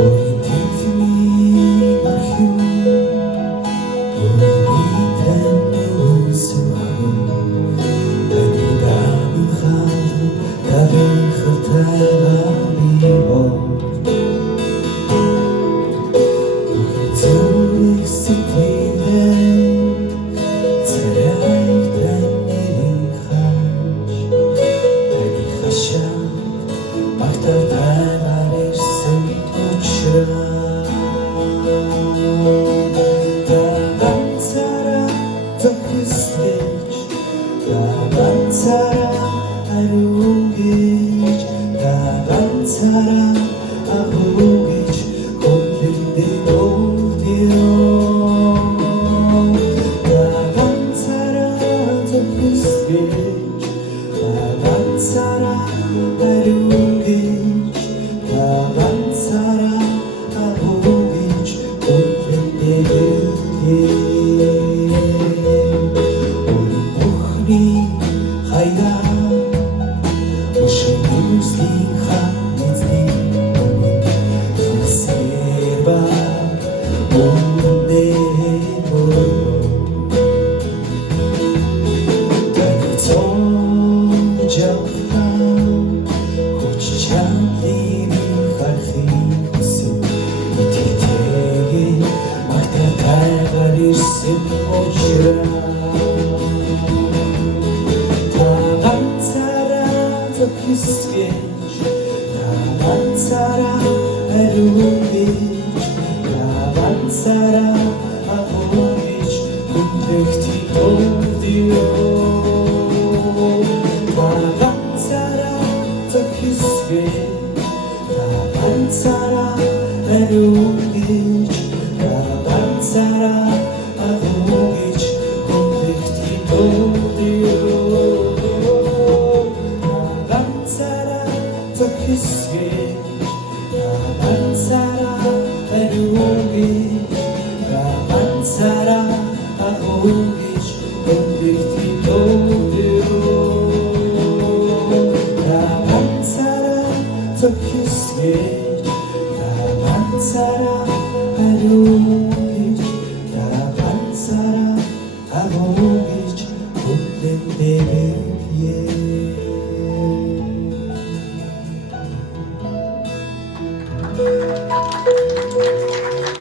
Ой, ти мій архів, ой, мій темний сухий, мені дав хату, та вихотела міло. Цюрих сітине, царяй та неріхач, та ніхаща, махтар та вариш сить учра. Та цара захистич, та цара арюгич, та цара агугич, континди болдио. Та цара захистич, та цара арюгич, та цара агугич, континди болдио. Хая, уши слиха мецли, серба умне бой. Танцом джалхан, хоч чамливих архивси, и тетеги, махтар вариш сын очра. Свеч, цара арюгич, цара агугич, кунтехти болдио. Цара свеч, цара арюгич, цара агугич, кунтехти болдио. Свеч, цара арюгич, цара агугич, контехти болдио. Цара свеч, цара арюгич, цара агугич, контехти болдио.